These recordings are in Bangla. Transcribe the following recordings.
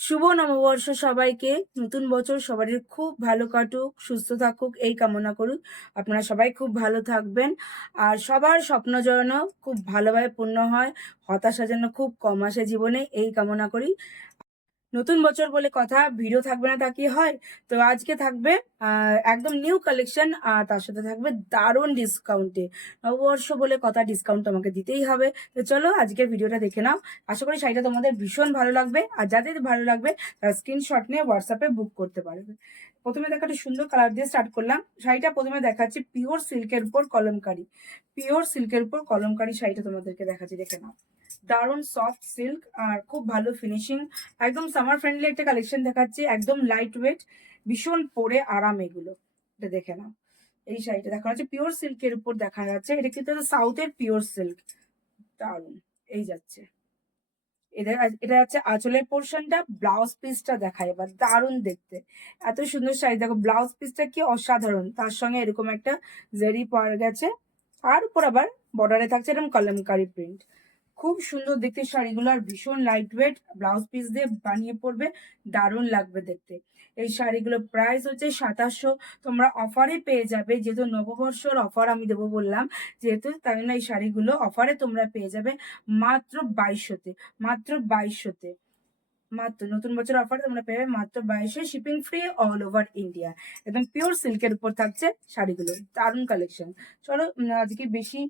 শুভ নববর্ষ সবাইকে। নতুন বছর সবারই খুব ভালো কাটুক, সুস্থ থাকুক এই কামনা করুক। আপনারা সবাই খুব ভালো থাকবেন আর সবার স্বপ্ন যেন খুব ভালোভাবে পূর্ণ হয়, হতাশা যেন খুব কম আসে জীবনে এই কামনা করি। নতুন বছর বলে কথা, ভিডিও থাকবে না তা কি হয়? তো আজকে থাকবে একদম নিউ কালেকশন আর তার সাথে থাকবে দারুণ ডিসকাউন্টে। নববর্ষ বলে কথা, ডিসকাউন্ট আমাকে দিতেই হবে। তো চলো আজকের ভিডিওটা দেখে নাও। আশা করি শাড়িটা তোমাদের ভীষণ ভালো লাগবে আর যাদের ভালো লাগবে তারা স্ক্রিনশট নিয়ে হোয়াটসঅ্যাপে বুক করতে পারবে। প্রথমে দেখা একটা সুন্দর কালার দিয়ে স্টার্ট করলাম। শাড়িটা প্রথমে দেখাচ্ছি পিওর সিল্কের উপর কলমকারি। পিওর সিল্কের উপর কলমকারি শাড়িটা তোমাদেরকে দেখাচ্ছি, দেখে নাও। দারুণ সফট সিল্ক আর খুব ভালো ফিনিশিং, একদম সামার ফ্রেন্ডলি একটা কালেকশন দেখাচ্ছি, একদম লাইট ওয়েট, ভীষণ পরে আরাম। এগুলো এটা দেখে নাও। এই শাড়িটা দেখা যাচ্ছে পিওর সিল্কের উপর দেখা যাচ্ছে, এটা কিন্তু সাউথের পিওর সিল্ক। দারুণ। এই যাচ্ছে এটা এটা হচ্ছে আঁচলের পোর্শনটা, ব্লাউজ পিসটা দেখায় এবার, দারুণ দেখতে। এত সুন্দর শাড়ি, দেখো ব্লাউজ পিসটা কি অসাধারণ, তার সঙ্গে এরকম একটা জেরি পাওয়া গেছে আর উপর আবার বর্ডারে থাকছে এরকম কলমকারি প্রিন্ট। খুব সুন্দর দেখতে শাড়িগুলো আর ভীষণ লাইট ওয়েট, ব্লাউজ পিস দিয়ে বানিয়ে পড়বে, দারুণ লাগবে দেখতে। এই শাড়িগুলো প্রাইস হচ্ছে 2700। তোমরা অফারে পেয়ে যাবে, যেহেতু নববর্ষর অফার আমি দেবো বললাম, যেহেতু তাই জন্য এই শাড়িগুলো অফারে তোমরা পেয়ে যাবে মাত্র 2200-তে। মাত্র 2200-তে, মাত্র নতুন বছর অফার তোমরা পেয়ে মাত্র 2200, shipping free all over India. একদম পিওর সিল্কের উপর থাকছে শাড়িগুলো, দারুণ কালেকশন। চলো আজকে বেশি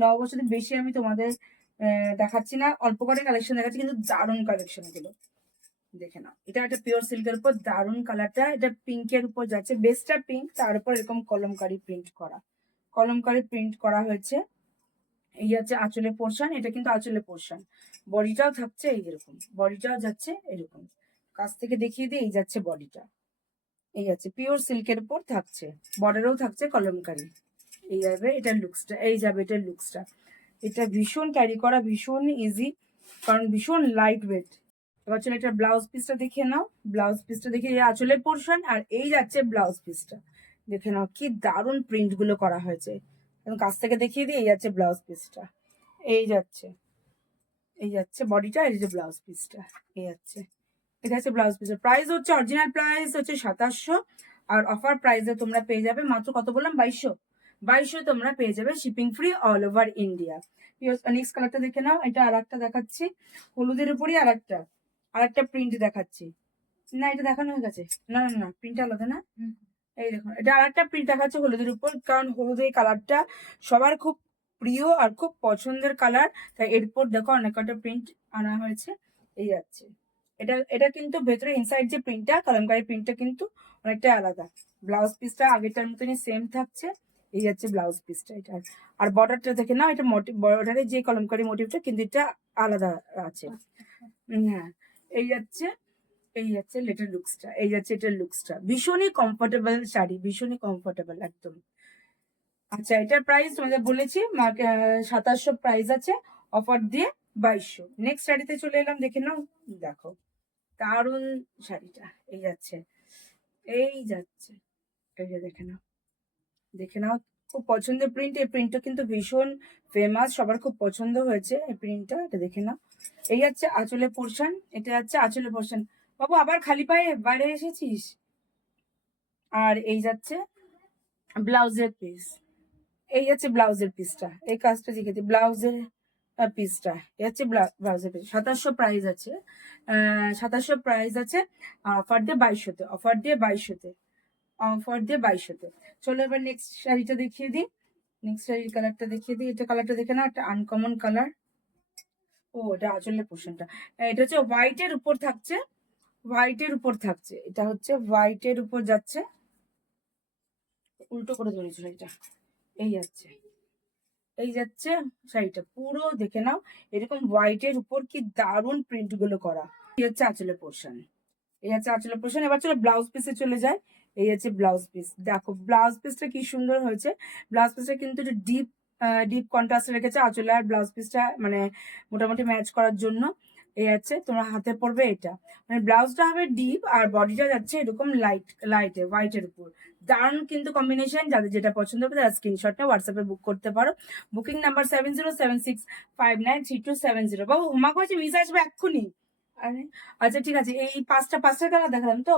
নববছরে বেশি আমি তোমাদের দেখাচ্ছি না, অল্প করে কালেকশন দেখাচ্ছি, কিন্তু দারুণ কালেকশন এগুলো দেখে নাও। এটা একটা পিওর সিল্কের উপর দারুণ কালারটা, এটা পিঙ্কের উপর যাচ্ছে, বেসটা পিঙ্ক, তার উপর এরকম কলমকারি প্রিন্ট করা, কলমকারি প্রিন্ট করা হয়েছে। এই হচ্ছে আঁচলের পোর্শন, এটা কিন্তু আঁচলের পোর্শন। বডিটাও থাকছে এইরকম, বডিটাও যাচ্ছে এরকম, কাছ থেকে দেখিয়ে দিয়ে এই যাচ্ছে বডিটা। এই যাচ্ছে পিওর সিল্কের উপর থাকছে, বর্ডারেও থাকছে কলমকারি। এই যাবে এটার লুকসটা, এই যাবে এটার লুকসটা। এটা ভীষণ ক্যারি করা, ভীষণ ইজি, কারণ ভীষণ লাইট ওয়েট। এবার চলো একটা ব্লাউজ পিসটা দেখে নাও। ব্লাউজ পিসটা দেখে এই আঁচলের পোর্শন আর এই যাচ্ছে ব্লাউজ পিসটা, দেখে নাও কি দারুণ প্রিন্ট গুলো করা হয়েছে। কাছ থেকে দেখিয়ে দিই, এই যাচ্ছে ব্লাউজ পিসটা, এই যাচ্ছে, এই যাচ্ছে বডিটা, এই যে ব্লাউজ পিসটা, এই যাচ্ছে। এটা হচ্ছে ব্লাউজ পিসের প্রাইস, হচ্ছে অরিজিনাল প্রাইস হচ্ছে 2700 আর অফার প্রাইসে তোমরা পেয়ে যাবে মাত্র কত বললাম, 2200। 2200 তোমরা পেয়ে যাবে shipping free all over India. Next কালারটা দেখে নাও, এটা আর একটা দেখাচ্ছি, হলুদের উপরই আর একটা প্রিন্ট দেখাচ্ছি। না এটা দেখানো হয়ে গেছে, না না না প্রিন্ট আলাদা না। এই দেখুন এটা আর একটা প্রিন্ট দেখাচ্ছে হলুদের উপর, কারণ হলুদ এই কালারটা সবার খুব প্রিয় আর খুব পছন্দের কালার, তাই এরপর দেখো অনেক কটা প্রিন্ট আনা হয়েছে। এই যাচ্ছে এটা, এটা কিন্তু ভেতরে ইনসাইড যে প্রিন্টটা, কলমকারি প্রিন্টটা কিন্তু অনেকটা আলাদা। ব্লাউজ পিসটা আগেরটার মতনই সেম থাকছে। এই যাচ্ছে ব্লাউজ পিসটা এটা, আর বর্ডারটা দেখে নাও, এটা মোটিভ, বর্ডারে যে কলমকারি মোটিভটা কিন্তু এটা আলাদা আছে। হ্যাঁ, এই যাচ্ছে, এই যাচ্ছে লেটার লুকসটা, এই যাচ্ছে এটার লুকসটা, ভীষণই কমফোর্টেবল শাড়ি, ভীষণই কমফোর্টেবল একদম। আচ্ছা এটার প্রাইস তোমাদের বলেছি 2700 প্রাইস আছে, অফার দিয়ে 2200। নেক্সট শাড়িতে চলে এলাম, দেখে নাও। দেখো দারুন শাড়িটা, এই যাচ্ছে, এই যাচ্ছে, এই যে দেখে নাও, দেখে নাও। খুব পছন্দের প্রিন্ট, এই প্রিন্টটা কিন্তু ভীষণ ফেমাস, সবার খুব পছন্দ হয়েছে এই প্রিন্টটা, এটা দেখে নাও। এই যাচ্ছে আঁচলের পোর্শন, এটা যাচ্ছে আঁচলের পোর্শন। বাবু আবার খালি পায়ে বাইরে এসেছিস। আর এই যাচ্ছে ব্লাউজের পিস, এই হচ্ছে ব্লাউজের পিসটা, এই কাজটা শিখে দিই, ব্লাউজের পিসটা এই হচ্ছে ব্লাউজের পিস। 2700 প্রাইস আছে, 2700 প্রাইস আছে, অফার দিয়ে 2200-তে, অফার দিয়ে 2200-তে, অফার দিয়ে 2200-তে। চলো এবার নেক্সট শাড়িটা দেখিয়ে দিই, নেক্সট শাড়ির কালারটা দেখিয়ে দিই। এটা কালারটা দেখে না, একটা আনকমন কালার। ও এটা আঁচলের পোর্শনটা, এটা হচ্ছে হোয়াইটের উপর থাকছে, হোয়াইটের উপর থাকছে, এটা হচ্ছে হোয়াইটের উপর যাচ্ছে, উল্টো করে ধরেছি শাড়িটা, এই যাচ্ছে, এই যাচ্ছে শাড়িটা পুরো দেখে নাও, এরকম হোয়াইটের উপর কি দারুণ প্রিন্ট গুলো করা। এই হচ্ছে আঁচলের পোর্শন, এই হচ্ছে আঁচলের পোর্শন। এবার চলো ব্লাউজ পিসে চলে যায়। এই হচ্ছে ব্লাউজ পিস, দেখো ব্লাউজ পিসটা কি সুন্দর হয়েছে। ব্লাউজ পিসটা কিন্তু একটু ডিপ ডিপ কন্ট্রাস্ট রেখেছে আঁচলে আর ব্লাউজ পিসটা, মানে মোটামুটি ম্যাচ করার জন্য। এই আছে তোমরা হাতে পরবে এটা, মানে ব্লাউজটা হবে ডিপ আর বডিটা যাচ্ছে এরকম লাইট, লাইটে হোয়াইটের উপর। দারুণ কিন্তু কম্বিনেশন, যাদের যেটা পছন্দ হবে তারা স্ক্রিনশটটা হোয়াটসঅ্যাপে বুক করতে পারো। Booking number 7076593270। বাবু হুমা করেছে মিস আসবে এক্ষুনি, আরে আচ্ছা ঠিক আছে, এই পাঁচটা কালার দেখালাম তো,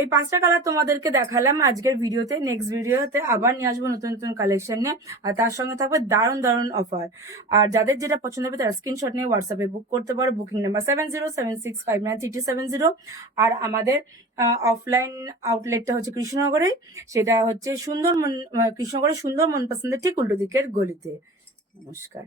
এই পাঁচটা কালার তোমাদেরকে দেখালাম আজকের ভিডিওতে। নেক্সট ভিডিওতে আবার নিয়ে আসবো নতুন নতুন কালেকশন নিয়ে, আর তার সঙ্গে থাকবে দারুণ দারুণ অফার। আর যাদের যেটা পছন্দ হবে তারা স্ক্রিনশট নিয়ে হোয়াটসঅ্যাপে বুক করতে পারো, বুকিং নাম্বার 7076593270। আর আমাদের অফলাইন আউটলেটটা হচ্ছে কৃষ্ণনগরে, সেটা হচ্ছে কৃষ্ণনগরের সুন্দর মন পছন্দের ঠিক উল্টো দিকের গলিতে। নমস্কার।